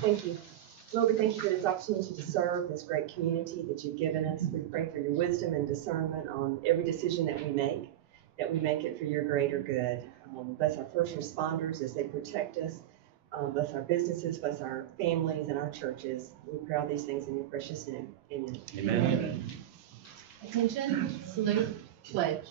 Thank you. Lord, we thank you for this opportunity to serve this great community that you've given us. We pray for your wisdom and discernment on every decision that we make it for your greater good. Bless our first responders as they protect us. Bless our businesses, bless our families and our churches. We pray all these things in your precious name. Amen. Amen. Attention, salute, pledge.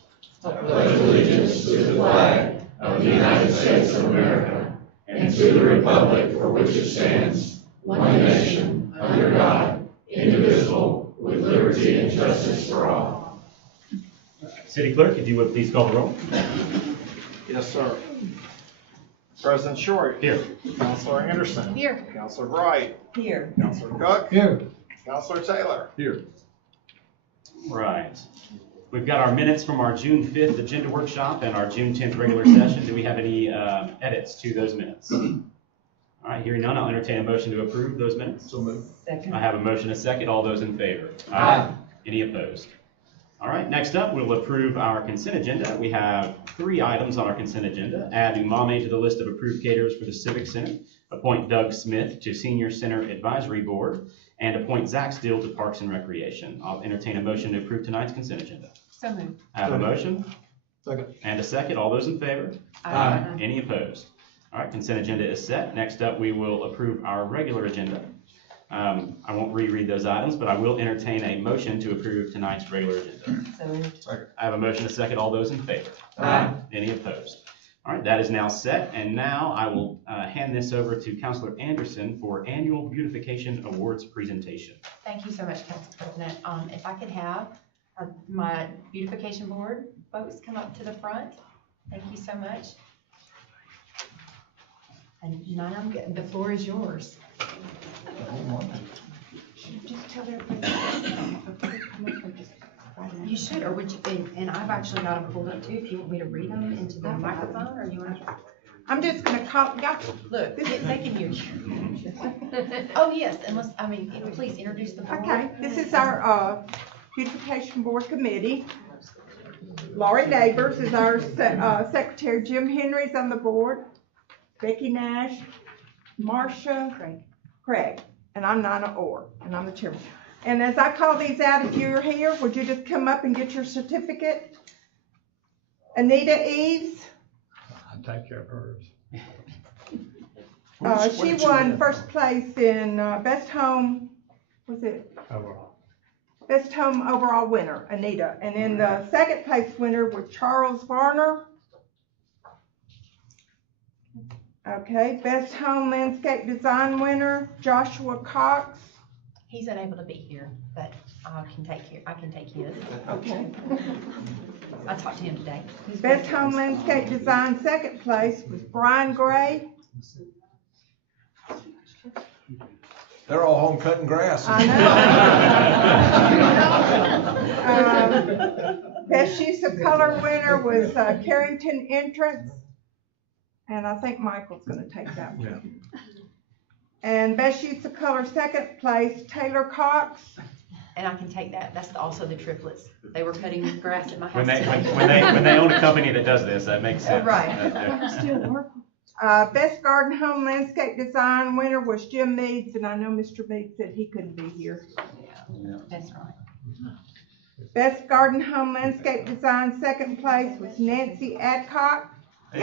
I pledge allegiance to the flag of the United States of America and to the republic for which it stands, one nation, under God, indivisible, with liberty and justice for all. City Clerk, if you would please call the roll. Yes, sir. President Short. Here. Counselor Anderson. Here. Counselor Bright. Here. Counselor Cook. Here. Counselor Taylor. Here. Right. We've got our minutes from our June 5th agenda workshop and our June 10th regular session. Do we have any edits to those minutes? All right, hearing none, I'll entertain a motion to approve those minutes. So moved. Second. I have a motion and a second. All those in favor? Aye. Any opposed? All right, next up, we'll approve our consent agenda. We have 3 items on our consent agenda. Add Umame to the list of approved caterers for the Civic Center. Appoint Doug Smith to Senior Center Advisory Board. And appoint Zach Steele to Parks and Recreation. I'll entertain a motion to approve tonight's consent agenda. So moved. I have a motion Second. and a second. All those in favor? Aye. Any opposed? All right, consent agenda is set. Next up, we will approve our regular agenda. I won't reread those items, but I will entertain a motion to approve tonight's regular agenda. So moved. Second. I have a motion and a second. All those in favor? Aye. Any opposed? All right, that is now set. And now I will hand this over to Councilor Anderson for Annual Beautification Awards presentation. Thank you so much, Council President. If I could have my beautification board folks come up to the front. Thank you so much. And Madam, the floor is yours. Just tell everybody. You should, or would you, and I've actually got them pulled up too, if you want me to read them into the microphone, or you want to? I'm just gonna call, Look, they can hear you. Oh, yes, please introduce the board. okay, this is our, beautification board committee. Laurie Neighbors is our secretary, Jim Henry's on the board, Becky Nash, Marcia, Craig, and I'm Nina Orr, and I'm the chairman. And as I call these out, if you're here, would you just come up and get your certificate? Anita Eves. I'll take care of hers. She won first place in best home, was it? Overall. Best home overall winner, Anita. And then the second place winner was Charles Varner. Okay, best home landscape design winner, Joshua Cox. He's unable to be here, but I can take his. Okay. I talked to him today. Best home landscape design second place was Brian Gray. They're all home cutting grass. I know. Best use of color winner was Carrington Entrance. And I think Michael's gonna take that one. Yeah. And best use of color second place, Taylor Cox. And I can take that. That's also the triplets. They were cutting grass at my house. When they own a company that does this, that makes sense. Right. Best garden home landscape design winner was Jim Meads, and I know Mr. Meads said he couldn't be here. Yeah, that's right. Best garden home landscape design second place was Nancy Adcock. Hey.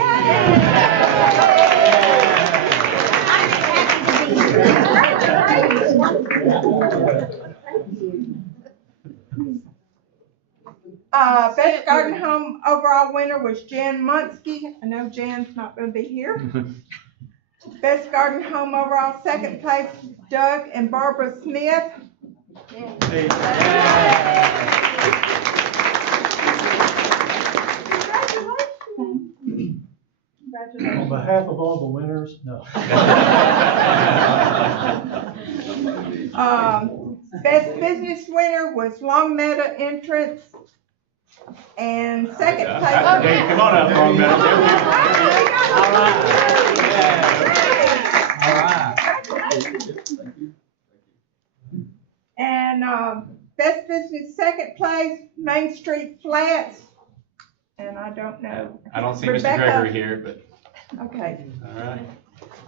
Best garden home overall winner was Jan Munsky. I know Jan's not going to be here. Best garden home overall second place, Doug and Barbara Smith. Hey. Congratulations. On behalf of all the winners, no. Best business winner was Long Meadow Entrance. And second place. Hey, come on up, Long Meadow. And best business second place, Main Street Flats. And I don't know. I don't see Rebecca. Mr. Gregory here, but Okay. all right.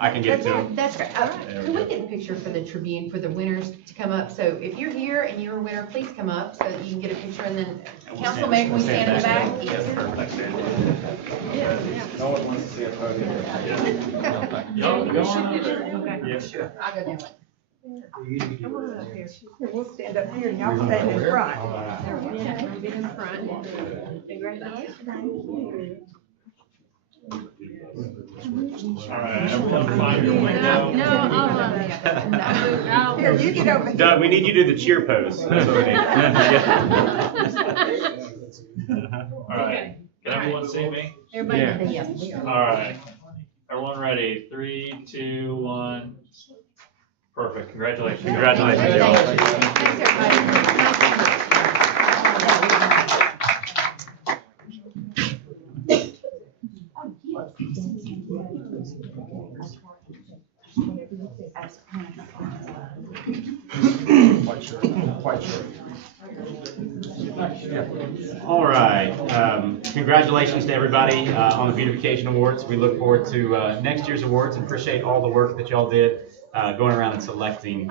I can get it to them. That's great. There we Can we go. get the picture for the Tribune for the winners to come up? So if you're here and you're a winner, please come up so that you can get a picture and then We'll council stand- mayor, can we we'll stand in the back? Yes, Yes. perfect. No one wants to see a podium. Y'all go on up there. Okay. Yeah. Sure. I'll go down. Come on up here. Here, we'll stand up here and y'all stand in front. Get in front. Congratulations. All right, everyone find your window. Here, you get over here. Doug, we need you to do the cheer pose. That's what we need. All right, can everyone see me? Everybody, yeah. All right, everyone ready? 3, 2, 1. Perfect, congratulations. Congratulations, y'all. Thanks, everybody. Quite sure. All right, congratulations to everybody on the beautification awards. We look forward to next year's awards and appreciate all the work that y'all did going around and selecting.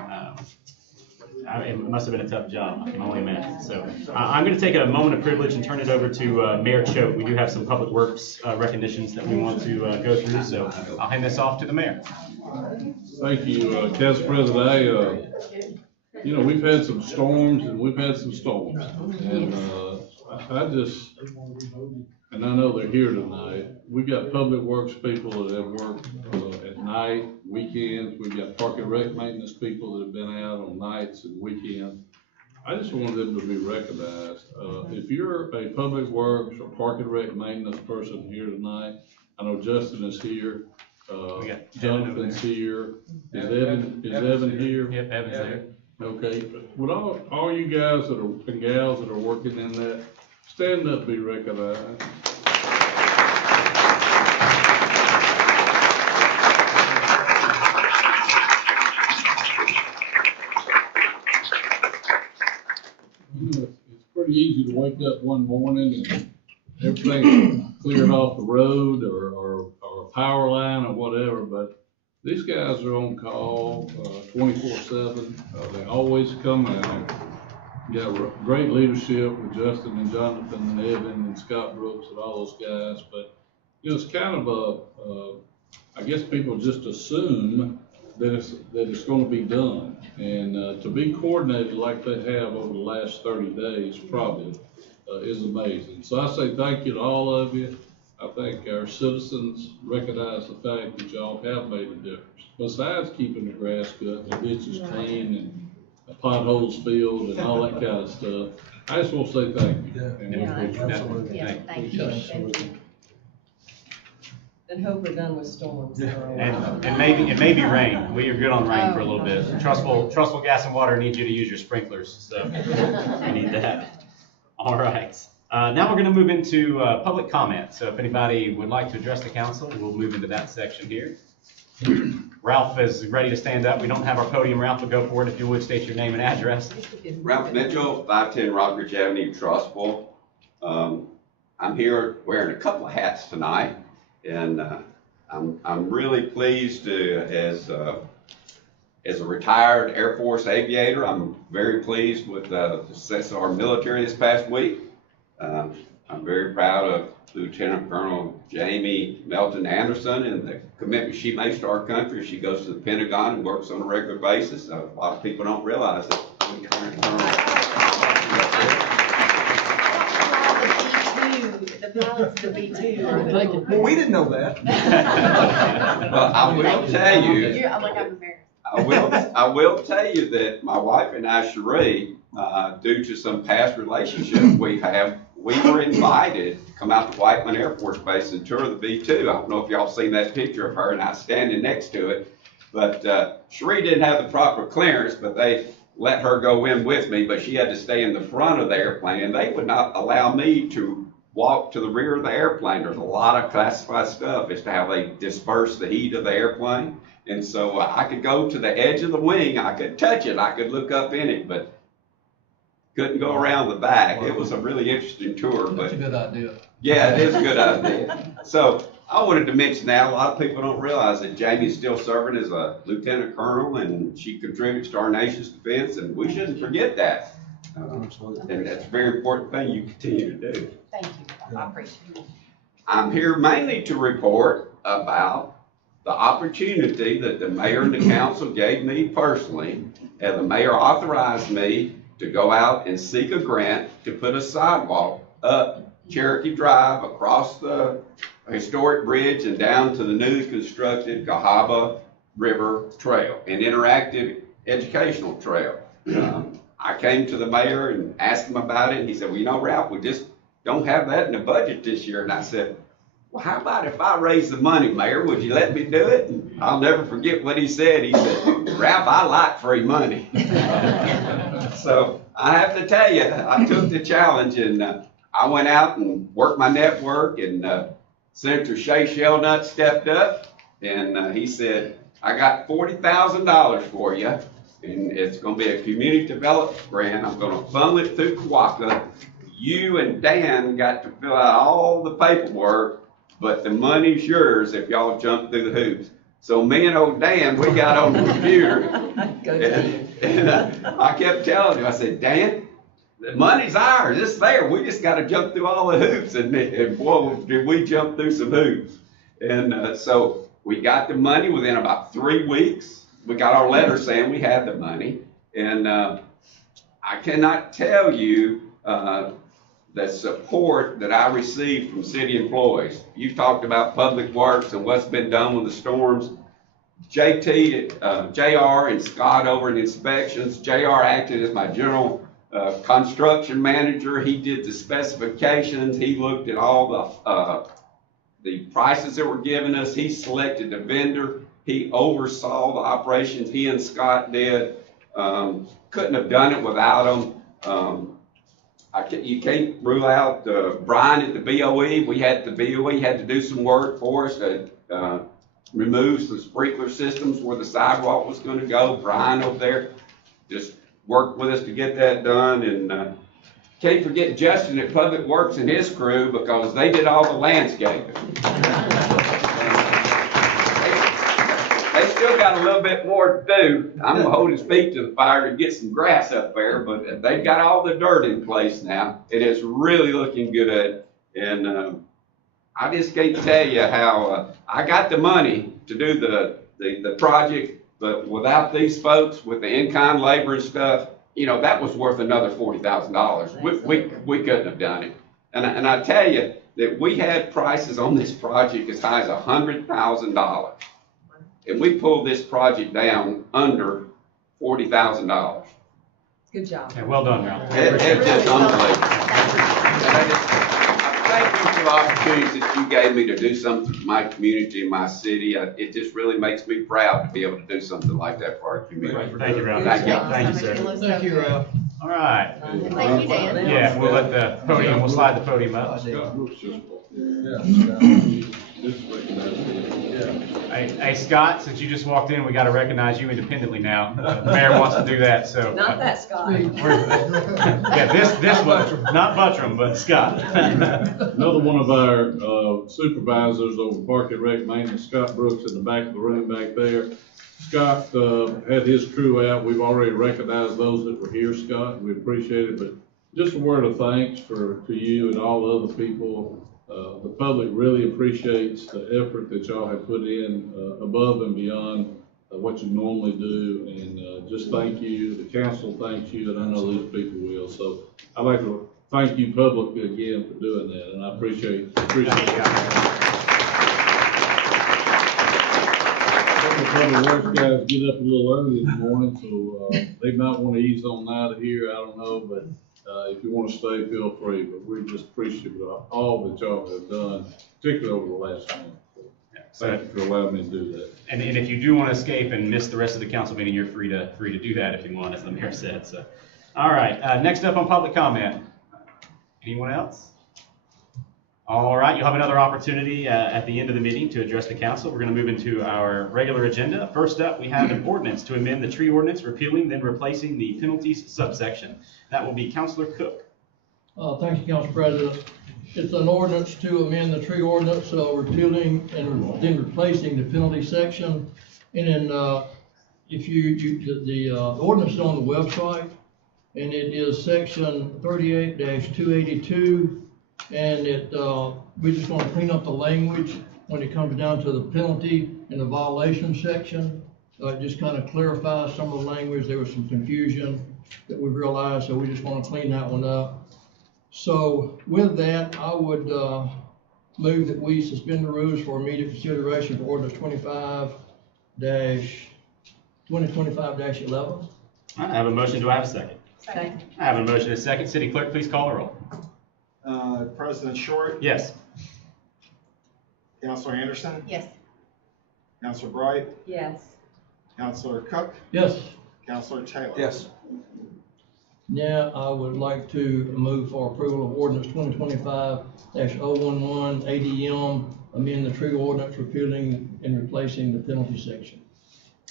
It must have been a tough job, I can only imagine. So I'm going to take a moment of privilege and turn it over to Mayor Choate. We do have some public works recognitions that we want to go through, so I'll hand this off to the mayor. Thank you, Council President. You know, we've had some storms and we've had some storms. And and I know they're here tonight. We've got public works people that have worked at night, weekends. We've got park and rec maintenance people that have been out on nights and weekends. I just want them to be recognized. If you're a public works or park and rec maintenance person here tonight, I know Justin is here. We got Jonathan's here. Is Evan here? Yep, Evan's there. Okay, would all you guys and gals that are working in that, stand up, be recognized. You know, it's pretty easy to wake up one morning and everything cleared off the road or a power line or whatever, but these guys are on call 24/7. They always come out. Got great leadership with Justin and Jonathan and Evan and Scott Brooks and all those guys. But you know, it's kind of I guess people just assume that it's going to be done, and to be coordinated like they have over the last 30 days probably is amazing. So I say thank you to all of you. I think our citizens recognize the fact that y'all have made a difference. Besides keeping the grass cut, the ditches clean, and the potholes filled, and all that kind of stuff, I just want to say thank you. And we appreciate it. Yeah, thank you. And hope we're done with storms for a while. And maybe rain. We are good on rain for a little bit. Trussville Gas and Water needs you to use your sprinklers, so we need that. All right. Now we're going to move into public comment. So if anybody would like to address the council, we'll move into that section here. Ralph is ready to stand up. We don't have our podium, Ralph, but go for it if you would state your name and address. Ralph Mitchell, 510 Rockridge Avenue, Trussville. I'm here wearing a couple of hats tonight, and I'm really pleased to, as a retired Air Force aviator, I'm very pleased with the success of our military this past week. I'm very proud of Lieutenant Colonel Jamie Melton Anderson and the commitment she makes to our country. She goes to the Pentagon and works on a regular basis. A lot of people don't realize that. The pilot's the B2. Well, we didn't know that. Well, I will tell you. I'm like, I'm embarrassed. I will tell you that my wife and I, Cherie, due to some past relationships we have, we were invited to come out to Whiteman Air Force Base and tour the B-2. I don't know if y'all seen that picture of her and I standing next to it, but Cherie didn't have the proper clearance, but they let her go in with me, but she had to stay in the front of the airplane, and they would not allow me to walk to the rear of the airplane. There's a lot of classified stuff as to how they disperse the heat of the airplane. And so I could go to the edge of the wing, I could touch it, I could look up in it, but couldn't go around the back. It was a really interesting tour. That's a good idea. Yeah, it is a good idea. So I wanted to mention that a lot of people don't realize that Jamie's still serving as a lieutenant colonel, and she contributes to our nation's defense, and we shouldn't forget that. And that's a very important thing you continue to do. Thank you, I appreciate it. I'm here mainly to report about the opportunity that the mayor and the council gave me personally, and the mayor authorized me to go out and seek a grant to put a sidewalk up Cherokee Drive across the historic bridge and down to the newly constructed Cahaba River Trail, an interactive educational trail. I came to the mayor and asked him about it, and he said, well, you know, Ralph, we just don't have that in the budget this year. And I said, well, how about if I raise the money, Mayor? Would you let me do it? And I'll never forget what he said. He said, Ralph, I like free money. So I have to tell you, I took the challenge, and I went out and worked my network, and Senator Shay Shelnut stepped up, and he said, I got $40,000 for you, and it's going to be a community development grant. I'm going to funnel it through Kawaka. You and Dan got to fill out all the paperwork, but the money's yours if y'all jump through the hoops. So me and old Dan, we got on the computer, and I kept telling him, I said, Dan, the money's ours, it's there. We just got to jump through all the hoops, and boy, did we jump through some hoops. And so we got the money within about 3 weeks. We got our letter saying we had the money, and I cannot tell you the support that I received from city employees. You talked about public works and what's been done with the storms. JR and Scott over in inspections. JR acted as my general construction manager. He did the specifications. He looked at all the prices that were given us. He selected the vendor. He oversaw the operations. He and Scott did. Couldn't have done it without them. You can't rule out Brian at the BOE. The BOE had to do some work for us to remove some sprinkler systems where the sidewalk was going to go. Brian over there just worked with us to get that done. And can't forget Justin at Public Works and his crew, because they did all the landscaping. They still got a little bit more to do. I'm going to hold his feet to the fire to get some grass up there, but they've got all the dirt in place now. It is really looking good. And I just can't tell you how I got the money to do the project, but without these folks, with the in-kind labor and stuff, you know, that was worth another $40,000. We couldn't have done it. And I tell you that we had prices on this project as high as $100,000. And we pulled this project down under $40,000. Good job. Yeah, well done, Ralph. It's just unbelievable. And I thank you for the opportunities that you gave me to do something for my community and my city. It just really makes me proud to be able to do something like that for our community. Thank you, Ralph. Thank you. Thank you, sir. Thank you, Ralph. All right. Thank you, Dan. Yeah, we'll let the podium, we'll slide the podium up. Scott Brooks just walked in. Just recognize him. Hey, Scott, since you just walked in, we got to recognize you independently now. The mayor wants to do that, so. Not that, Scott. Yeah, this one, not Buttram, but Scott. Another one of our supervisors over Park and Rec Maintenance, Scott Brooks, in the back of the room back there. Scott had his crew out. We've already recognized those that were here, Scott. We appreciate it, but just a word of thanks to you and all the other people. The public really appreciates the effort that y'all have put in above and beyond what you normally do, and just thank you. The council thanks you, and I know these people will. So I'd like to thank you publicly again for doing that, and I appreciate it. The public works guys get up a little early in the morning, so they might want to ease on out of here. I don't know, but if you want to stay, feel free. But we're just appreciative of all that y'all have done, particularly over the last month. So thank you for allowing me to do that. And if you do want to escape and miss the rest of the council meeting, you're free to do that if you want, as the mayor said. So, all right. Next up on public comment. Anyone else? All right, you'll have another opportunity at the end of the meeting to address the council. We're going to move into our regular agenda. First up, we have an ordinance to amend the tree ordinance, repealing, then replacing the penalties subsection. That will be Councilor Cook. Thank you, Council President. It's an ordinance to amend the tree ordinance, repealing and then replacing the penalty section. And then, if the ordinance is on the website, and it is section 38-282. And we just want to clean up the language when it comes down to the penalty and the violation section. Just kind of clarify some of the language. There was some confusion that we realized, so we just want to clean that one up. So with that, I would move that we suspend the rules for immediate consideration for ordinance 2025-11. All right, I have a motion. Do I have a second? Second. I have a motion and a second. City Clerk, please call the roll. President Short, Yes. Counselor Anderson, Yes. Counselor Bright, Yes. Counselor Cook, Yes. Counselor Taylor. Yes. Now, I would like to move for approval of ordinance 2025-011 ADM, amend the tree ordinance, repealing and replacing the penalty section.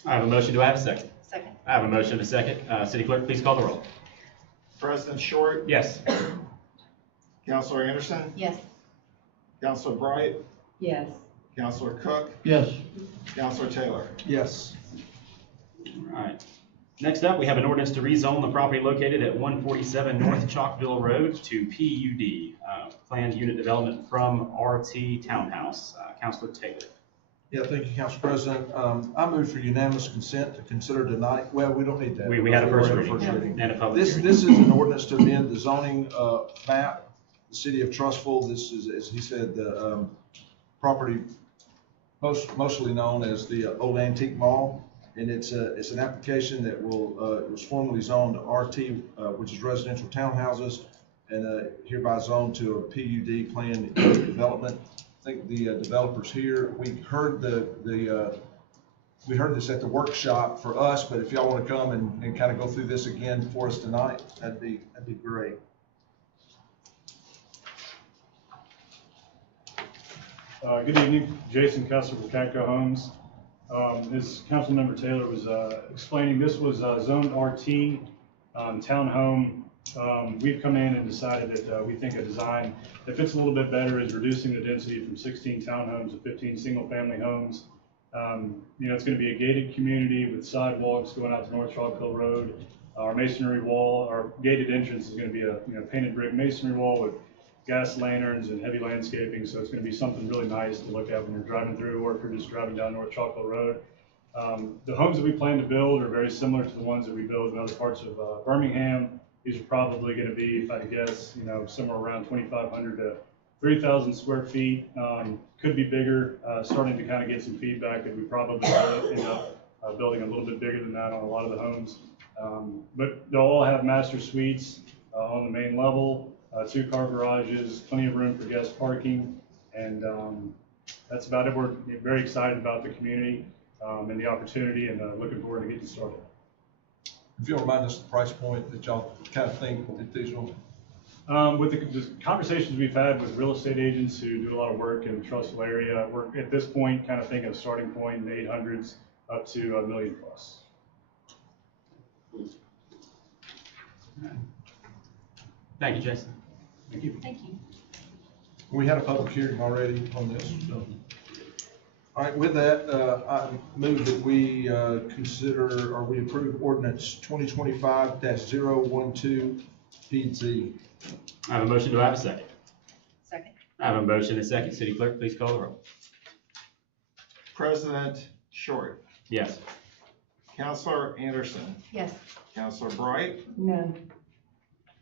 I have a motion. Do I have a second? Second. I have a motion and a second. City Clerk, please call the roll. President Short, Yes. Counselor Anderson, Yes. Counselor Bright, Yes. Counselor Cook, Yes. Counselor Taylor. Yes. All right. Next up, we have an ordinance to rezone the property located at 147 North Chalkville Road to PUD, planned unit development from RT Townhouse. Councilor Taylor. Yeah, thank you, Council President. I move for unanimous consent to consider tonight. Well, we don't need that. We had a first already reading. had a And a public This hearing. is an ordinance to amend the zoning map, the city of Trussville. This is, as he said, the property mostly known as the Old Antique Mall. And it's an application that was formerly zoned to RT, which is residential townhouses, and hereby zoned to a PUD, planned development. I think the developers here, we heard we heard this at the workshop for us, but if y'all want to come and kind of go through this again for us tonight, that'd be great. Good evening, Jason Kessler with Catco Homes. As Councilmember Taylor was explaining, this was zoned RT townhome. We've come in and decided that we think a design that fits a little bit better is reducing the density from 16 townhomes to 15 single-family homes. It's going to be a gated community with sidewalks going out to North Chalkville Road. Our masonry wall, our gated entrance is going to be a painted brick masonry wall with gas lanterns and heavy landscaping, so it's going to be something really nice to look at when you're driving through or if you're just driving down North Chalkville Road. The homes that we plan to build are very similar to the ones that we build in other parts of Birmingham. These are probably going to be, if I had to guess, somewhere around 2,500 to 3,000 square feet. Could be bigger. Starting to kind of get some feedback that we probably end up building a little bit bigger than that on a lot of the homes. But they'll all have master suites on the main level. 2-car garages, plenty of room for guest parking, and that's about it. We're very excited about the community and the opportunity, and looking forward to getting started. If you'll remind us the price point that y'all kind of think that these will. With the conversations we've had with real estate agents who do a lot of work in the Trussville area, we're at this point kind of thinking a starting point in the 800s up to $1 million plus. Thank you, Jason. Thank you. Thank you. We had a public hearing already on this. So. All right, with that, I move that we consider or we approve ordinance 2025-012 PZ. I have a motion. Do I have a second? Second. I have a motion and a second. City Clerk, please call the roll. President Short, Yes. Counselor Anderson, Yes. Counselor Bright, No.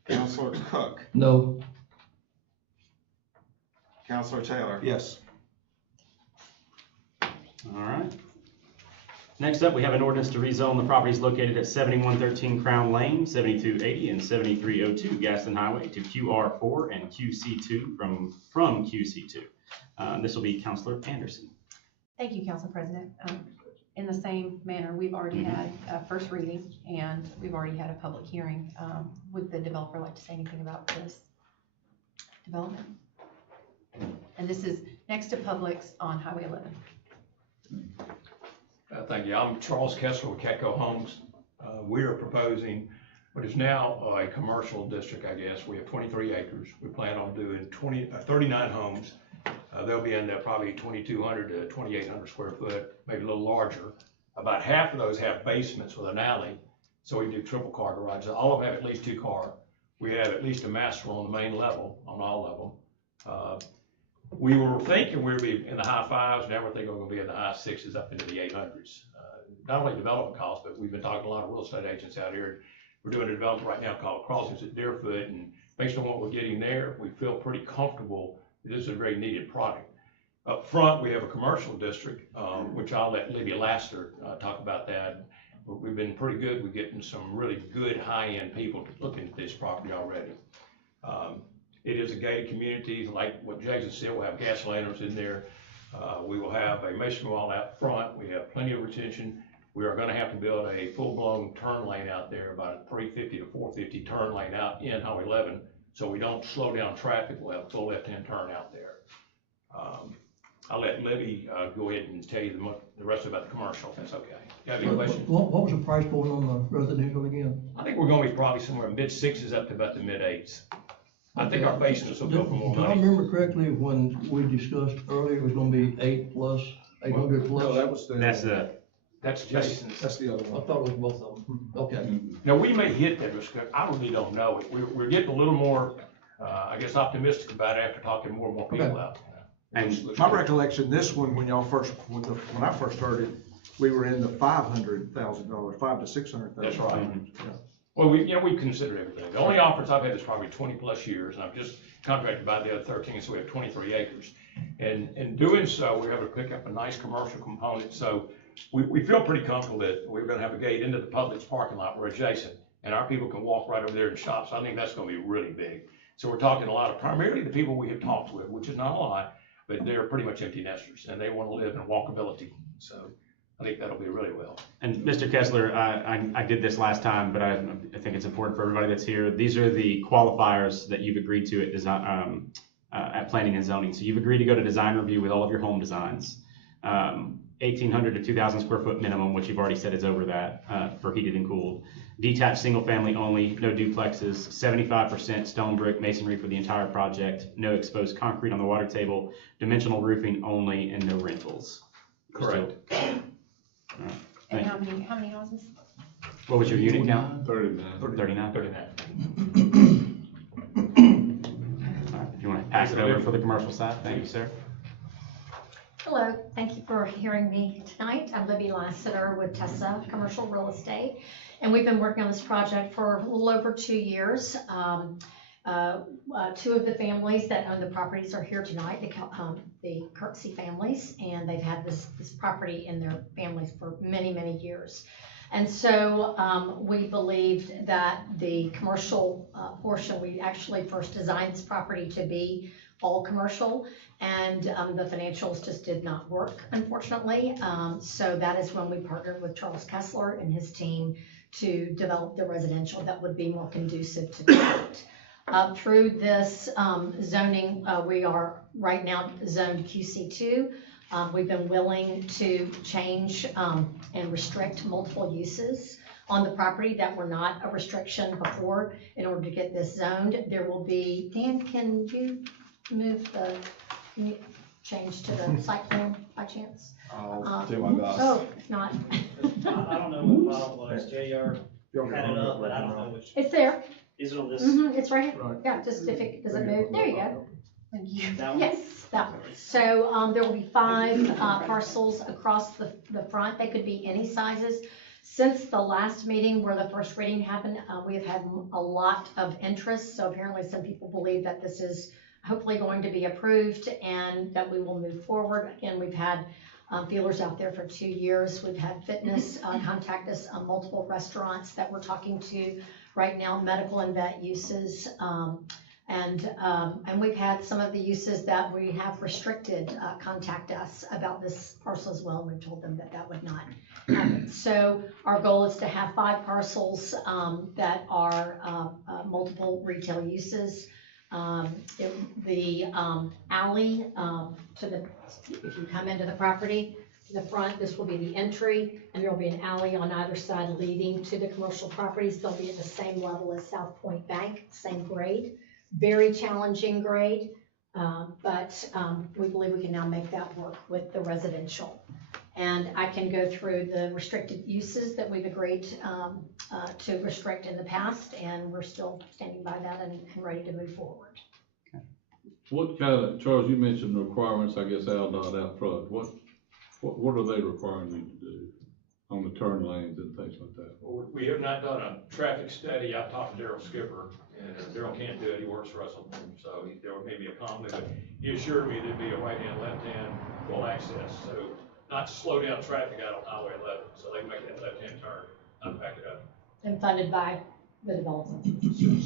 Counselor Cook, No. Counselor Taylor. Yes. All right. Next up, we have an ordinance to rezone the properties located at 7113 Crown Lane, 7280 and 7302 Gaston Highway to QR4 and QC2 from QC2. This will be Councilor Anderson. Thank you, Council President. In the same manner, we've already had a first reading and we've already had a public hearing. Would the developer like to say anything about this development? And this is next to Publix on Highway 11. Thank you. I'm Charles Kessler with Catco Homes. We are proposing but it's now a commercial district, I guess. We have 23 acres. We plan on doing 39 homes. They'll be in there probably 2,200 to 2,800 square foot, maybe a little larger. About half of those have basements with an alley, so we do triple car garages. All of them have at least 2 car. We have at least a master on the main level, on all of them. We were thinking we'd be in the high 5s, now we're thinking we're gonna be in the high 6s up into the 800s. Not only development costs, but we've been talking to a lot of real estate agents out here. We're doing a development right now called Crossings at Deerfoot, and based on what we're getting there, we feel pretty comfortable that this is a very needed product. Up front, we have a commercial district, which I'll let Libby Laster talk about that. We've been pretty good with getting some really good high-end people to look into this property already. It is a gated community, like what Jason said. We'll have gas lanterns in there. We will have a masonry wall out front. We have plenty of retention. We are going to have to build a full-blown turn lane out there, about a 350 to 450 turn lane out in Highway 11, so we don't slow down traffic. We'll have a full left-hand turn out there. I'll let Libby go ahead and tell you the rest about the commercial, if that's okay. You have any questions? What was the price point on the residential again? I think we're going to be probably somewhere mid-6s up to about the mid-8s. I think our basements will go for more Do I money. remember correctly when we discussed earlier, it was gonna be 8 plus, 800 plus? No, that was That's Jason's. that's the other I one. thought it was both of them. Okay. Now, we may hit that, I really don't know. We're getting a little more, I guess, optimistic about it after talking to more and more people Okay. out. And my recollection, this one, when I first heard it, we were in the $500,000, $500,000 to $600,000. That's right. Yeah. Well, we consider everything. The only offers I've had is probably 20 plus years, and I've just contracted by the other 13, so we have 23 acres. And in doing so, we're able to pick up a nice commercial component. So we feel pretty comfortable that we're gonna have a gate into the Publix parking lot. We're adjacent, and our people can walk right over there and shop. So I think that's gonna be really big. So we're talking a lot of, primarily the people we have talked with, which is not a lot, but they're pretty much empty nesters, and they wanna live in walkability. So I think that'll be really well. And Mr. Kessler, I did this last time, but I think it's important for everybody that's here. These are the qualifiers that you've agreed to at design, at planning and zoning. So you've agreed to go to design review with all of your home designs. 1,800 to 2,000 square foot minimum, which you've already said is over that for heated and cooled. Detached single family only, no duplexes, 75% stone brick masonry for the entire project, no exposed concrete on the water table, dimensional roofing only, and no rentals. Correct. All right. And Thank you. how many houses? What was your unit count? 39. 39? 39. All right, if you want to pass it over for the commercial side, thank you, sir. Hello, thank you for hearing me tonight. I'm Libby Lassiter with Tessa Commercial Real Estate, and we've been working on this project for a little over 2 years. 2 of the families that own the properties are here tonight, the Kirksey families, and they've had this property in their families for many, many years. And so we believed that the commercial portion, we actually first designed this property to be all commercial, and the financials just did not work, unfortunately. So that is when we partnered with Charles Kessler and his team to develop the residential that would be more conducive to that. Through this zoning, we are right now zoned QC2. We've been willing to change and restrict multiple uses on the property that were not a restriction before in order to get this zoned. There will be, Dan, can you change to the site plan by chance? I'll do my best. Oh, if not. I don't know what file it was, JR had it up, but I don't know which. It's there. Is it on this? It's right here. Right. Yeah, just if it, does it move? There you go. Thank you. That one? Yes, that one. So there will be 5 parcels across the front. They could be any sizes. Since the last meeting where the first reading happened, we have had a lot of interest. So apparently some people believe that this is hopefully going to be approved and that we will move forward. Again, we've had feelers out there for 2 years. We've had fitness contact us, multiple restaurants that we're talking to right now, medical and vet uses. And we've had some of the uses that we have restricted contact us about this parcel as well. We've told them that that would not happen. So our goal is to have 5 parcels that are multiple retail uses. The alley if you come into the property, the front, this will be the entry, and there will be an alley on either side leading to the commercial properties. They'll be at the same level as South Point Bank, same grade. Very challenging grade, but we believe we can now make that work with the residential. And I can go through the restricted uses that we've agreed to restrict in the past, and we're still standing by that and ready to move forward. What kind of, Charles, you mentioned the requirements, I guess, outlined out front. What are they requiring you to do on the turn lanes and things like that? Well, we have not done a traffic study. I talked to Daryl Skipper, and Daryl can't do it. He works for us, so there may be a conflict, but he assured me there'd be a right-hand, left-hand, full access, so not to slow down traffic out on Highway 11, so they can make that left-hand turn, not back it up. And funded by the developer.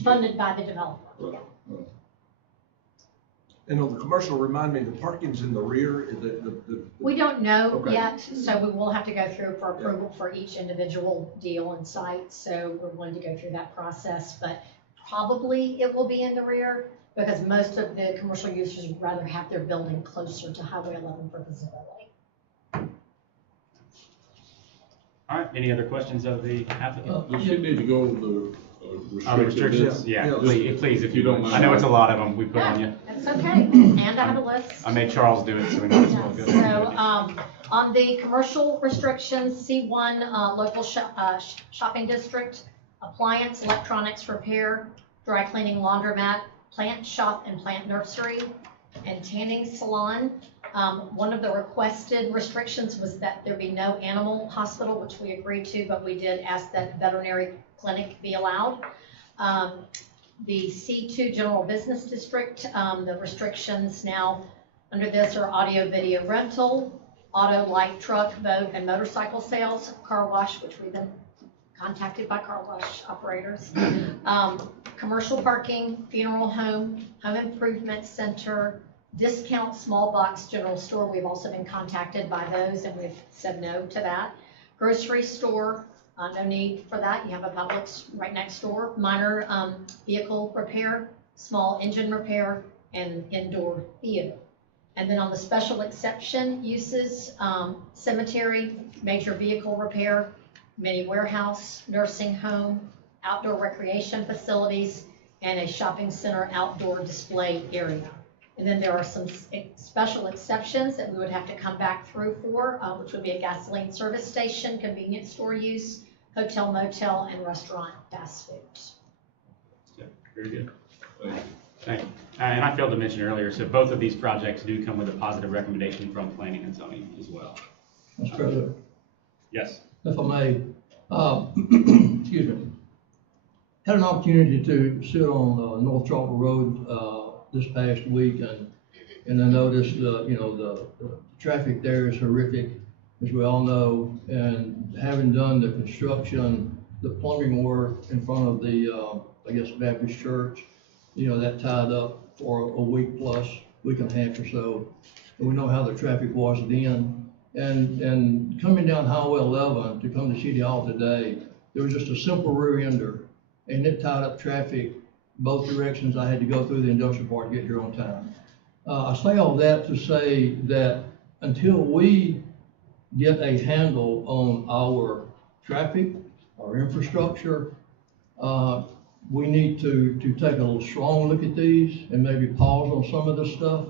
Funded by the developer. Yeah. And on the commercial, remind me, the parking's in the rear, We don't know Okay. yet, so we will have to go through for approval for each individual deal and site. So we're going to go through that process, but probably it will be in the rear because most of the commercial users would rather have their building closer to Highway 11 for visibility. All right, any other questions of the applicant? Does she need to go over the Restrictions, yeah, please, if you don't mind. I know it's a lot of them we put on you. That's okay, and I have a list. I made Charles do it, so we might as well go. So, on the commercial restrictions, C1, local shopping district, appliance, electronics repair, dry cleaning, laundromat, plant shop and plant nursery, and tanning salon. One of the requested restrictions was that there be no animal hospital, which we agreed to, but we did ask that veterinary clinic be allowed. The C2 general business district, the restrictions now under this are audio video rental, auto, light truck, boat, and motorcycle sales, car wash, which we've been contacted by car wash operators, commercial parking, funeral home, home improvement center, discount small box general store. We've also been contacted by those and we've said no to that. Grocery store, no need for that. You have a Publix right next door. Minor vehicle repair, small engine repair, and indoor theater. And then on the special exception uses, cemetery, major vehicle repair, mini warehouse, nursing home, outdoor recreation facilities, and a shopping center outdoor display area. And then there are some special exceptions that we would have to come back through for, which would be a gasoline service station, convenience store use, hotel, motel, and restaurant fast foods. Yeah, very good. Thank you. And I failed to mention earlier, so both of these projects do come with a positive recommendation from planning and zoning as well. Mr. President, Yes. if I may, excuse me, had an opportunity to sit on North Chalker Road this past week, and I noticed the traffic there is horrific, as we all know. And having done the construction, the plumbing work in front of the I guess Baptist Church, that tied up for a week plus, week and a half or so. And we know how the traffic was then. And coming down Highway 11 to come to City Hall today, there was just a simple rear ender, and it tied up traffic both directions. I had to go through the industrial park to get here on time. I say all that to say that until we get a handle on our traffic, our infrastructure, we need to take a strong look at these and maybe pause on some of this stuff.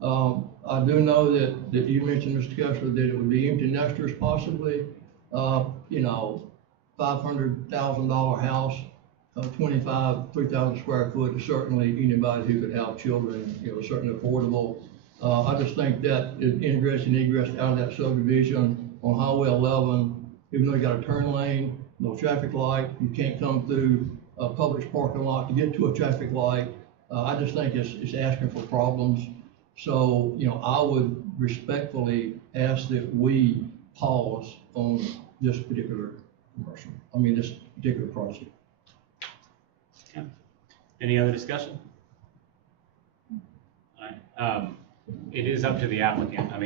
I do know that you mentioned, Mr. Kessler, that it would be empty nesters possibly, $500,000 house, 3,000 square foot is certainly anybody who could have children, certainly affordable. I just think that ingress and egress out of that subdivision on Highway 11, even though you got a turn lane, no traffic light, you can't come through a Publix parking lot to get to a traffic light. I just think it's asking for problems. So, I would respectfully ask that we pause on this particular this particular project. Okay. Any other discussion? All right. It is up to the applicant. I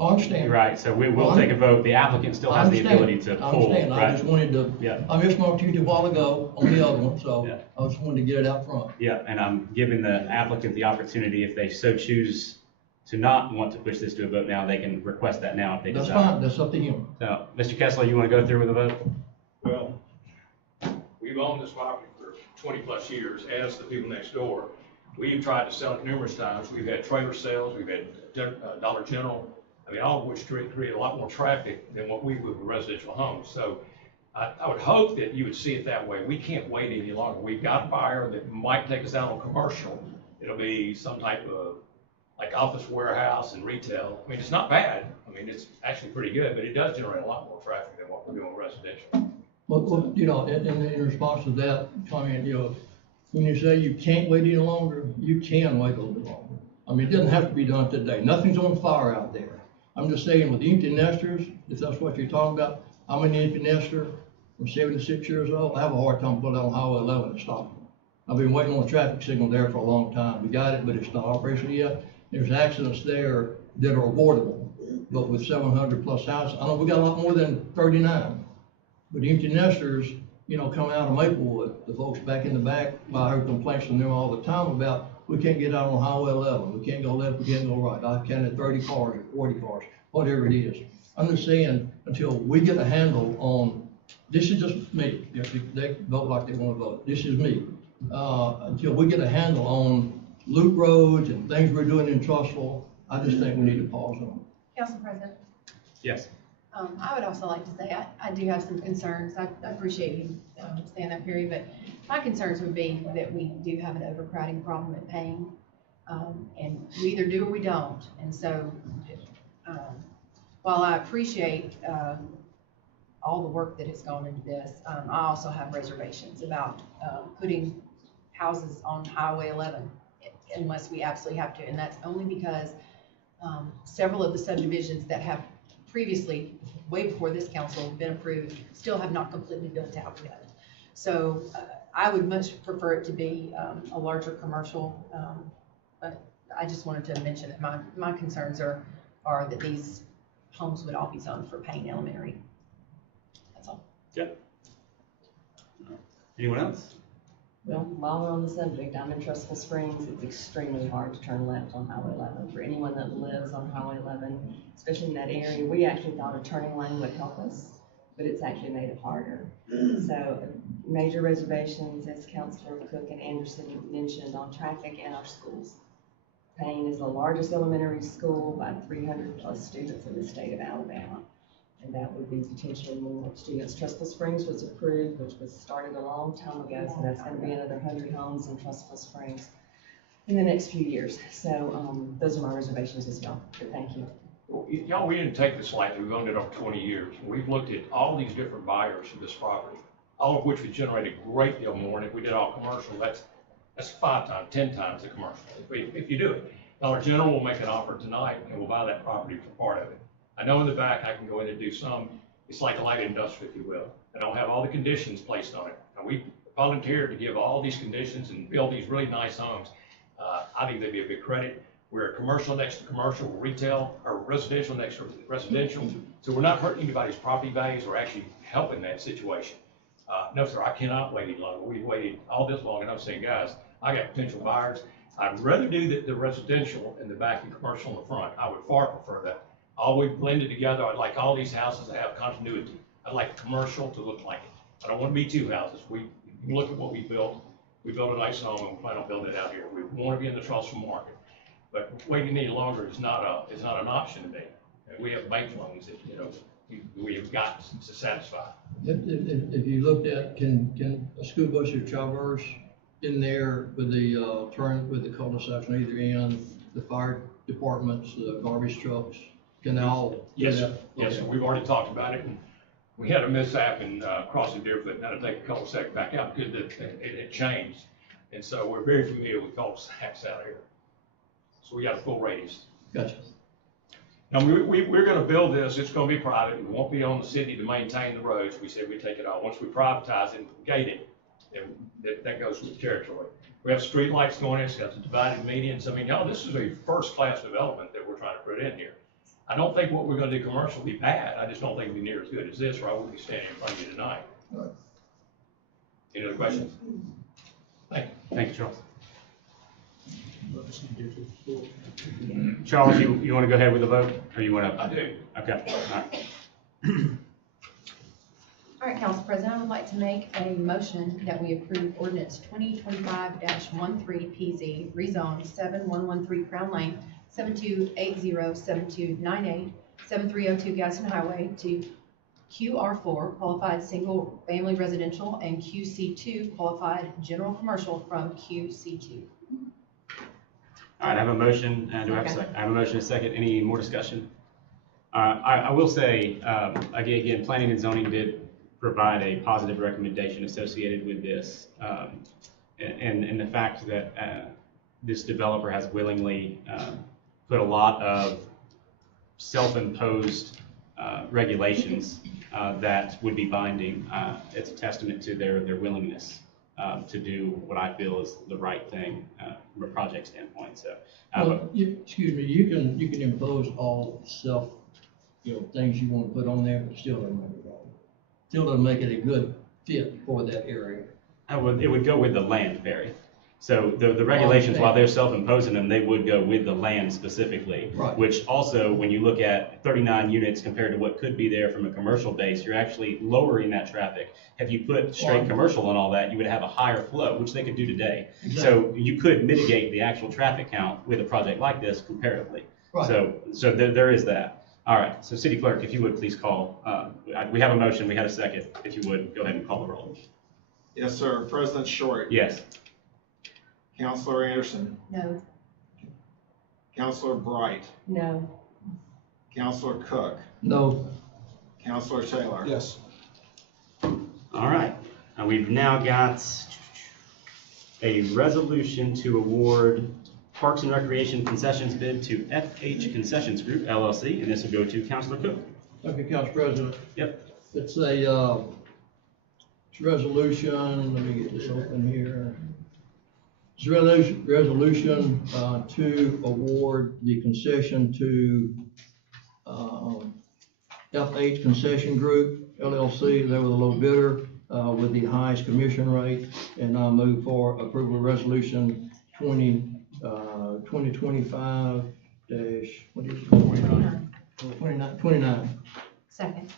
understand. Right, so we will take a vote. The applicant still has the ability to pull. I understand. Right? I just wanted to, I missed my opportunity a while ago on the other one, so I just wanted to get it out front. Yeah, and I'm giving the applicant the opportunity, if they so choose to not want to push this to a vote now, they can request that now if they That's desire. fine, that's up to him. So, Mr. Kessler, you want to go through with the vote? Well, we've owned this property for 20-plus years, as the people next door. We've tried to sell it numerous times. We've had trailer sales, we've had Dollar General, I mean, all of which create a lot more traffic than what we would with residential homes. So I would hope that you would see it that way. We can't wait any longer. We've got a buyer that might take us out on commercial. It'll be some type of like office warehouse and retail. I mean, it's not bad. I mean, it's actually pretty good, but it does generate a lot more traffic than what we're doing residential. Well, you know, in response to that comment, you know, when you say you can't wait any longer, you can wait a little bit longer. I mean, it doesn't have to be done today. Nothing's on fire out there. I'm just saying with the empty nesters, if that's what you're talking about, I'm an empty nester. I'm 76 years old. I have a hard time pulling out on Highway 11 and stopping. I've been waiting on a traffic signal there for a long time. We got it, but it's not operational yet. There's accidents there that are avoidable, but with 700 plus houses, I know we got a lot more than 39. But empty nesters, you know, coming out of Maplewood, the folks back in the back, well, I heard complaints from them all the time about, we can't get out on Highway 11, we can't go left, we can't go right. I counted 30 cars or 40 cars, whatever it is. I'm just saying, until we get a handle on, this is just me, if they vote like they want to vote, this is me. Until we get a handle on loop roads and things we're doing in Trussville, I just think we need to pause on it. Council President, Yes. I would also like to say, I do have some concerns. I appreciate you staying that period, but my concerns would be that we do have an overcrowding problem at Payne. And we either do or we don't. And so, while I appreciate all the work that has gone into this, I also have reservations about putting houses on Highway 11 unless we absolutely have to. And that's only because several of the subdivisions that have previously, way before this council, been approved, still have not completely built out yet. So I would much prefer it to be a larger commercial, but I just wanted to mention that my concerns are that these homes would all be zoned for Payne Elementary. That's all. Yep. Anyone else? Well, while we're on the subject, I'm in Trussville Springs. It's extremely hard to turn left on Highway 11. For anyone that lives on Highway 11, especially in that area, we actually thought a turning lane would help us, but it's actually made it harder. So major reservations, as Councilor Cook and Anderson mentioned, on traffic and our schools. Payne is the largest elementary school by 300 plus students in the state of Alabama. And that would be potentially more students. Trussville Springs was approved, which was started a long time ago, so that's going to be another 100 homes in Trussville Springs in the next few years. So those are my reservations as well, but thank you. Well, y'all, we didn't take this lightly. We've owned it over 20 years. We've looked at all these different buyers for this property, all of which would generate a great deal more. And if we did all commercial, that's 5 times, 10 times the commercial, if you do it. Dollar General will make an offer tonight, and we'll buy that property for part of it. I know in the back I can go in and do some. It's like a light industrial, if you will. I don't have all the conditions placed on it. Now, we volunteered to give all these conditions and build these really nice homes. I think they'd be a big credit. We're commercial next to commercial, retail, or residential next to residential. So we're not hurting anybody's property values. We're actually helping that situation. No, sir, I cannot wait any longer. We've waited all this long, and I'm saying, guys, I got potential buyers. I'd rather do the residential in the back and commercial in the front. I would far prefer that. All we've blended together. I'd like all these houses to have continuity. I'd like commercial to look like it. I don't want to be 2 houses. You look at what we built. We built a nice home, and we plan on building it out here. We want to be in the Trussville market, but waiting any longer is not an option to me. And we have bank loans that we have got to satisfy. If you looked at, can a school bus or traverse in there with the turn with the cul-de-sacs on either end, the fire departments, the garbage trucks? Can they all? Yes, sir. Yes, sir. We've already talked about it, and we had a mishap in crossing Deerfoot, and had to take a cul-de-sac back out because it had changed. And so we're very familiar with cul-de-sacs out here. So we got a full radius. Gotcha. Now, we're going to build this. It's going to be private. It won't be on the city to maintain the roads. We said we'd take it all. Once we privatize it and gate it, then that goes with the territory. We have street lights going in. It's got the divided medians. I mean, y'all, this is a first-class development that we're trying to put in here. I don't think what we're going to do commercial will be bad. I just don't think it'll be near as good as this, or I wouldn't be standing in front of you tonight. Right. Any other questions? Thank you. Thank you, Charles. Charles, you want to go ahead with the vote, or you want to? I do. Okay, all right. All right, Council President, I would like to make a motion that we approve ordinance 2025-13 PZ, rezone 7113 Crown Lane, 7280, 7298, 7302 Gadsden Highway to QR4 qualified single family residential and QC2 qualified general commercial from QC2. All right, I have a motion. Do I have a second? I have a motion and a second. Any more discussion? I will say, again, planning and zoning did provide a positive recommendation associated with this. And the fact that this developer has willingly put a lot of self-imposed regulations that would be binding, it's a testament to their willingness to do what I feel is the right thing from a project standpoint. So, Well, excuse me, you can impose all self, things you want to put on there, but still doesn't make it wrong. Still doesn't make it a good fit for that area. it would go with the land, Barry. So the regulations, while they're self-imposing them, they would go with the land specifically. Right. Which also, when you look at 39 units compared to what could be there from a commercial base, you're actually lowering that traffic. If you put straight commercial and all that, you would have a higher flow, which they could do today. Exactly. So you could mitigate the actual traffic count with a project like this comparatively. Right. So there is that. All right, so City Clerk, if you would please call. We have a motion, we had a second. If you would, go ahead and call the roll. Yes, sir. President Short. Yes. Counselor Anderson. No. Counselor Bright. No. Counselor Cook. No. Counselor Taylor. Yes. All right, we've now got a resolution to award Parks and Recreation concessions bid to FH Concessions Group LLC, and this will go to Counselor Cook. Okay, Council President. Yep. It's a resolution, let me get this open here. It's a resolution to award the concession to FH Concession Group LLC. They were the low bidder with the highest commission rate, and I move for approval of resolution 2025 what is it? 29. Second.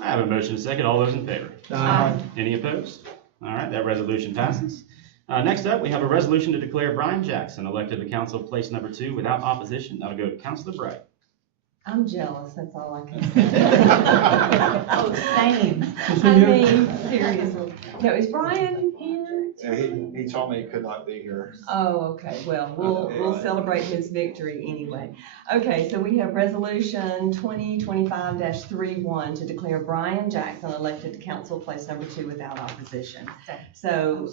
I have a motion and a second. All those in favor? Aye. Any opposed? All right, that resolution passes. Next up, we have a resolution to declare Brian Jackson elected to council place number 2 without opposition. That'll go to Counselor Bright. I'm jealous, that's all I can say. Oh, same. I mean, seriously. No, is Brian here? Yeah, he told me he could not be here. Oh, okay, well, we'll celebrate his victory anyway. Okay, so we have resolution 2025-31 to declare Brian Jackson elected to council place number 2 without opposition. So,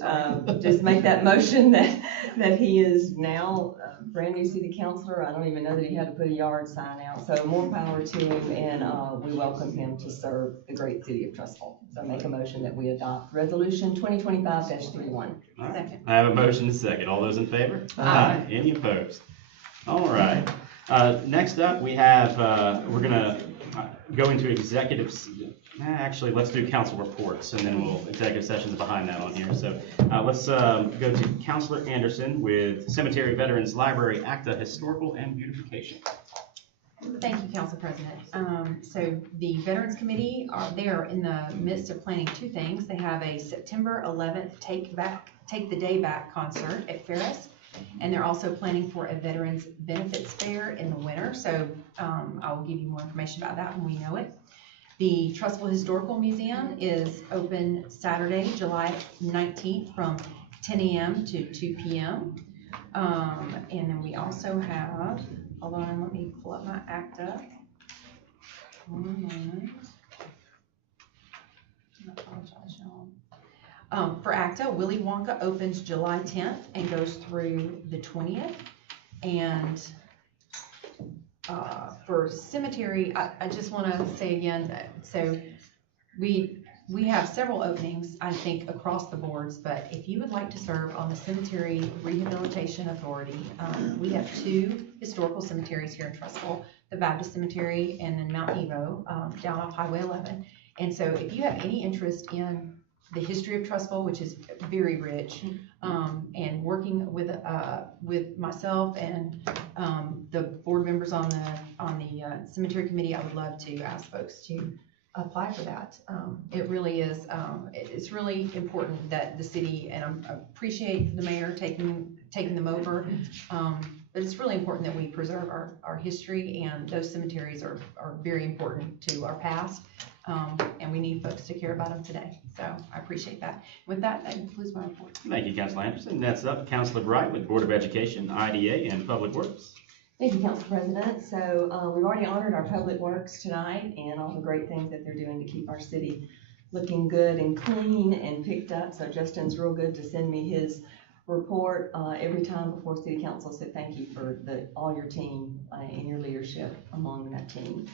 just make that motion that he is now a brand new city councilor. I don't even know that he had to put a yard sign out, so more power to him, and we welcome him to serve the great city of Trussville. So make a motion that we adopt resolution 2025-31. All right. I have a motion and a second. All those in favor? Aye. Any opposed? All right. Next up, we have, we're going to go into executive, actually, let's do council reports, and then executive sessions behind that on here. So let's go to Counselor Anderson with Cemetery Veterans Library ACTA Historical and Beautification. Thank you, Council President. So the Veterans Committee, they are in the midst of planning 2 things. They have a September 11th Take the Day Back concert at Ferris, and they're also planning for a Veterans Benefits Fair in the winter. So I will give you more information about that when we know it. The Trussville Historical Museum is open Saturday, July 19th from 10 a.m. to 2 p.m. And then we also have, hold on, let me pull up my ACTA. 1 moment. I apologize, y'all. For ACTA, Willy Wonka opens July 10th and goes through the 20th. And for cemetery, I just want to say again that, so we have several openings, I think, across the boards, but if you would like to serve on the Cemetery Rehabilitation Authority, we have 2 historical cemeteries here in Trussville, the Baptist Cemetery and then Mount Evo, down off Highway 11. And so if you have any interest in the history of Trussville, which is very rich, and working with myself and the board members on the cemetery committee, I would love to ask folks to apply for that. It really is, it's really important that the city, and I appreciate the mayor taking them over, but it's really important that we preserve our history, and those cemeteries are very important to our past, and we need folks to care about them today. So I appreciate that. With that, that concludes my report. Thank you, Councilor Anderson. Next up, Councilor Bright with Board of Education, IDA, and Public Works. Thank you, Council President. So we've already honored our Public Works tonight and all the great things that they're doing to keep our city looking good and clean and picked up. So Justin's real good to send me his report every time before City Council. So thank you for all your team and your leadership among that team.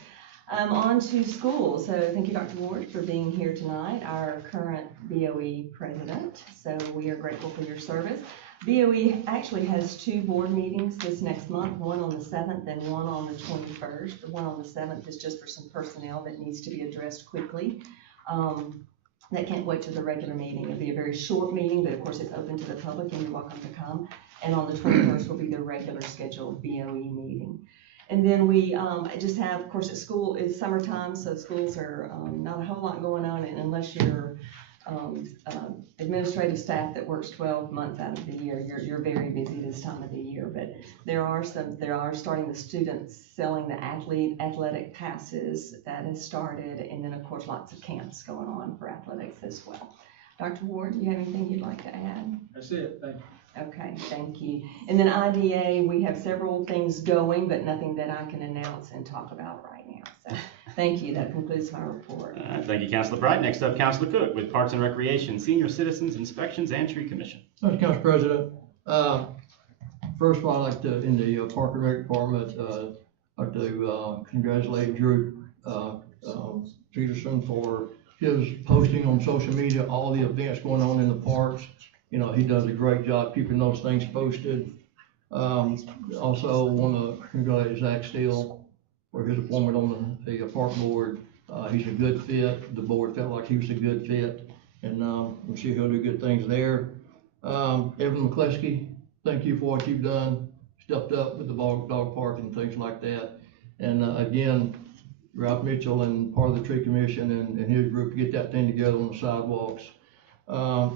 On to schools. So thank you, Dr. Ward, for being here tonight, our current BOE president. So we are grateful for your service. BOE actually has 2 board meetings this next month, one on the 7th and one on the 21st. The one on the 7th is just for some personnel that needs to be addressed quickly. That can't wait till the regular meeting. It'll be a very short meeting, but of course it's open to the public and you're welcome to come. And on the 21st will be the regular scheduled BOE meeting. And then we just have, of course, at school, it's summertime, so schools are not a whole lot going on, and unless you're administrative staff that works 12 months out of the year, you're very busy this time of the year. But there are starting the students selling the athletic passes that has started, and then of course lots of camps going on for athletics as well. Dr. Ward, do you have anything you'd like to add? That's it, thank you. Okay, thank you. And then IDA, we have several things going, but nothing that I can announce and talk about right now. So thank you. That concludes my report. Thank you, Councilor Bright. Next up, Councilor Cook with Parks and Recreation, Senior Citizens Inspections and Tree Commission. Thank you, Council President. First of all, I'd like to, in the Park and Rec Department, I'd like to congratulate Drew Peterson for his posting on social media, all the events going on in the parks. You know, he does a great job keeping those things posted. Also want to congratulate Zach Steele for his appointment on the park board. He's a good fit. The board felt like he was a good fit, and I'm sure he'll do good things there. Evan McCleskey, thank you for what you've done. Stepped up with the dog park and things like that. And again, Ralph Mitchell and part of the tree commission and his group to get that thing together on the sidewalks.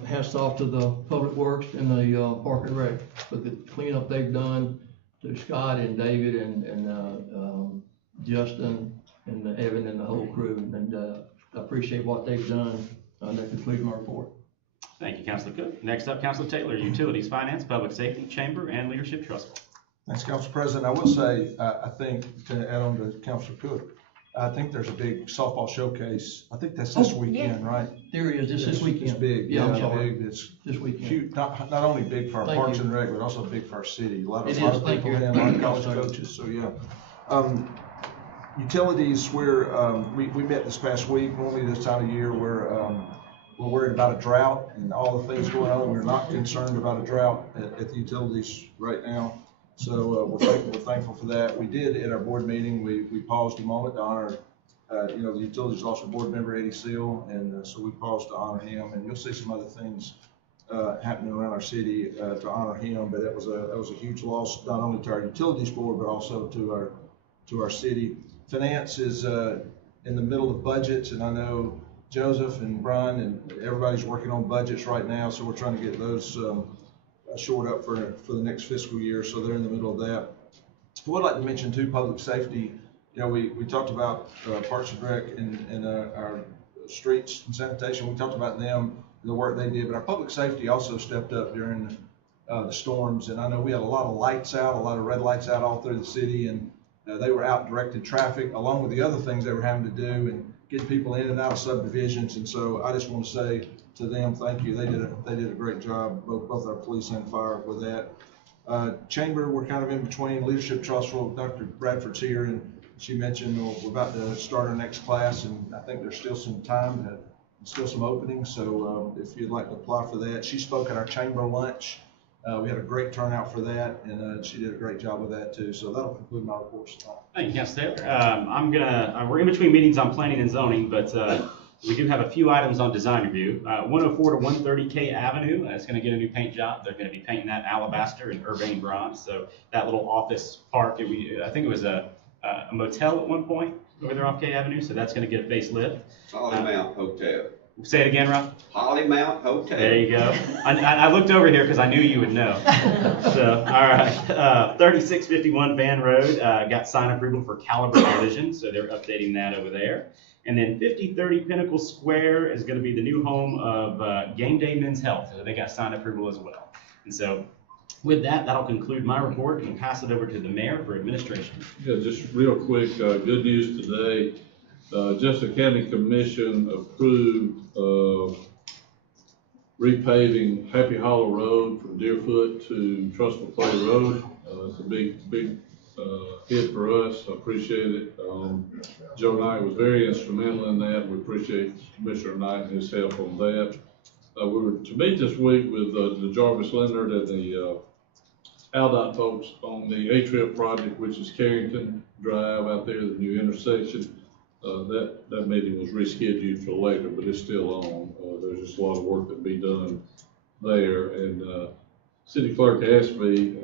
Hats off to the Public Works and the Park and Rec for the cleanup they've done, to Scott and David and Justin and Evan and the whole crew, and I appreciate what they've done. That concludes my report. Thank you, Councilor Cook. Next up, Councilor Taylor, Utilities, Finance, Public Safety, Chamber, and Leadership Trust. Thanks, Council President. I will say, I think, to add on to Councilor Cook, I think there's a big softball showcase. I think that's this weekend, yeah. right? There is, this weekend. It's big. Yeah, I'm sorry. Big. It's this weekend. Huge. Not only big for our Thank Parks you. and Rec, but also big for our city. A lot of Thank people you. in, a lot of college coaches, so yeah. Utilities, we met this past week. Normally this time of year, we're worried about a drought and all the things going on. We're not concerned about a drought at the utilities right now. So we're thankful for that. We did at our board meeting, we paused a moment to honor, the utilities lost a board member, Eddie Seal, and so we paused to honor him. And you'll see some other things happening around our city to honor him. But that was a huge loss, not only to our utilities board, but also to our city. Finance is in the middle of budgets, and I know Joseph and Brian and everybody's working on budgets right now, so we're trying to get those shored up for the next fiscal year, so they're in the middle of that. I would like to mention too, public safety. We talked about Parks and Rec and our streets and sanitation. We talked about them, the work they did, but our public safety also stepped up during the storms, and I know we had a lot of lights out, a lot of red lights out all through the city, and they were out directing traffic along with the other things they were having to do and getting people in and out of subdivisions. And so I just want to say to them, thank you. They did a great job, both our police and fire, with that. Chamber, we're kind of in between. Leadership Trussville, Dr. Bradford's here, and she mentioned we're about to start our next class, and I think there's still some time, still some openings. So if you'd like to apply for that, she spoke at our chamber lunch. We had a great turnout for that, and she did a great job with that too. So that'll conclude my report tonight. Thank you, Councilor Taylor. We're in between meetings on planning and zoning, but We do have a few items on design review. 104 to 130 K Avenue, that's gonna get a new paint job. They're gonna be painting that alabaster and urbane bronze. So that little office park, I think it was a motel at one point over there off K Avenue, so that's gonna get a facelift. Holly Mount Hotel. Say it again, Rob. Holly Mount Hotel. There you go. I looked over here because I knew you would know. So, all right. 3651 Van Road got sign approval for Caliber Collision, so they're updating that over there. And then 5030 Pinnacle Square is going to be the new home of Game Day Men's Health. So they got sign approval as well. And so with that, that'll conclude my report and pass it over to the mayor for administration. Yeah, just real quick, good news today. Jessup County Commission approved repaving Happy Hollow Road from Deerfoot to Trussville Clay Road. It's a big hit for us. I appreciate it. Joe Knight was very instrumental in that. We appreciate Commissioner Knight and his help on that. We were to meet this week with the Jarvis Leonard and the AlDOT folks on the A-Trip project, which is Carrington Drive out there, the new intersection. That meeting was rescheduled for later, but it's still on. There's just a lot of work to be done there. And City Clerk asked me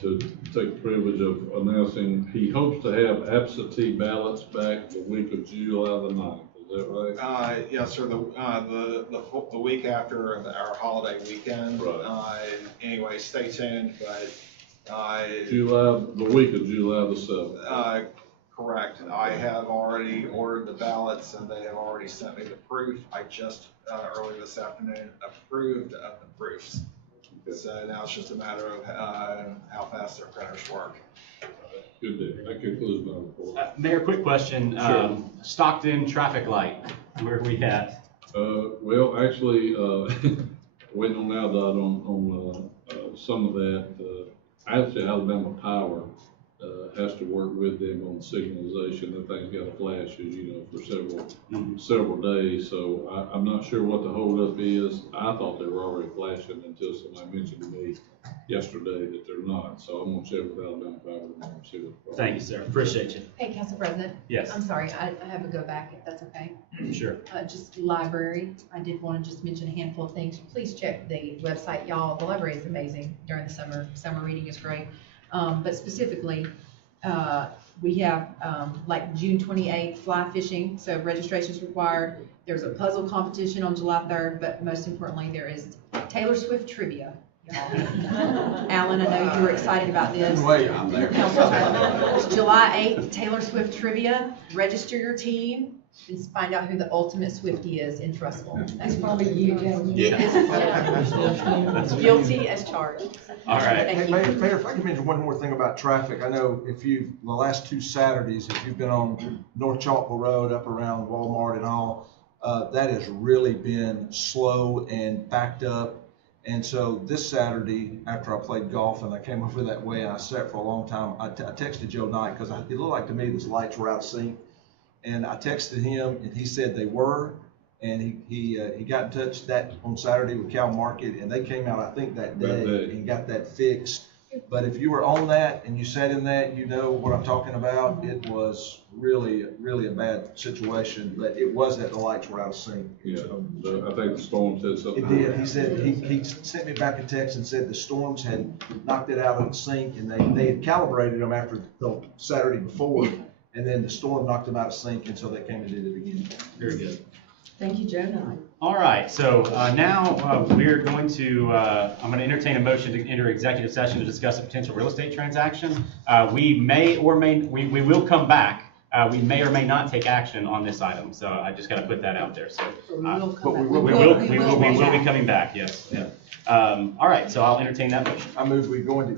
to take the privilege of announcing he hopes to have absentee ballots back the week of July the 9th. Is that right? Yes, sir. The week after our holiday weekend. Right. Anyway, stay tuned. But the week of July the 7th. Correct. I have already ordered the ballots, and they have already sent me the proof. I just early this afternoon approved of the proofs. Okay. So now it's just a matter of how fast their printers work. Good day. That concludes my report. Mayor, quick question. Sure. Stockton traffic light, where are we at? Well, actually, waiting on AlDOT on some of that. Actually, Alabama Power has to work with them on signalization. That thing's got to flash, as you know, for several days. So I'm not sure what the holdup is. I thought they were already flashing until somebody mentioned to me yesterday that they're not. So I'm gonna check with Alabama Power and see what the problem is. Thank you, sir. Appreciate you. Hey, Council President. Yes. I'm sorry, I have to go back if that's okay. Sure. Just library, I did want to just mention a handful of things. Please check the website, y'all. The library is amazing during the summer. Summer reading is great. But specifically, we have like June 28th fly fishing, so registration is required. There's a puzzle competition on July 3rd, but most importantly, there is Taylor Swift trivia. Alan, I know you were excited about this. I'm there. It's July 8th, Taylor Swift trivia. Register your team and find out who the ultimate Swiftie is in Trussville. That's probably you, Jamie. Yeah. Guilty as charged. All right. Thank you. Mayor, if I could mention one more thing about traffic. I know the last 2 Saturdays, if you've been on North Chalkville Road up around Walmart and all, that has really been slow and backed up. And so this Saturday, after I played golf and I came over that way and I sat for a long time, I texted Joe Knight because it looked like to me these lights were out of sync. And I texted him and he said they were. And he got in touch that on Saturday with Cal Market, and they came out, I think, that day and got that fixed. But if you were on that and you sat in that, you know what I'm talking about. It was really, really a bad situation, but it was that the lights were out of sync. Yeah, I think the storm said something. It did. He said he sent me back a text and said the storms had knocked it out of sync, and they had calibrated them after the Saturday before, and then the storm knocked them out of sync, and so they came and did it again. Very good. Thank you, Joe Knight. All right, so now we're going to, I'm going to entertain a motion to enter executive session to discuss a potential real estate transaction. We will come back. We may or may not take action on this item, so I just got to put that out there. So we will be coming back. Yes. Yeah. All right, so I'll entertain that motion. I move we go into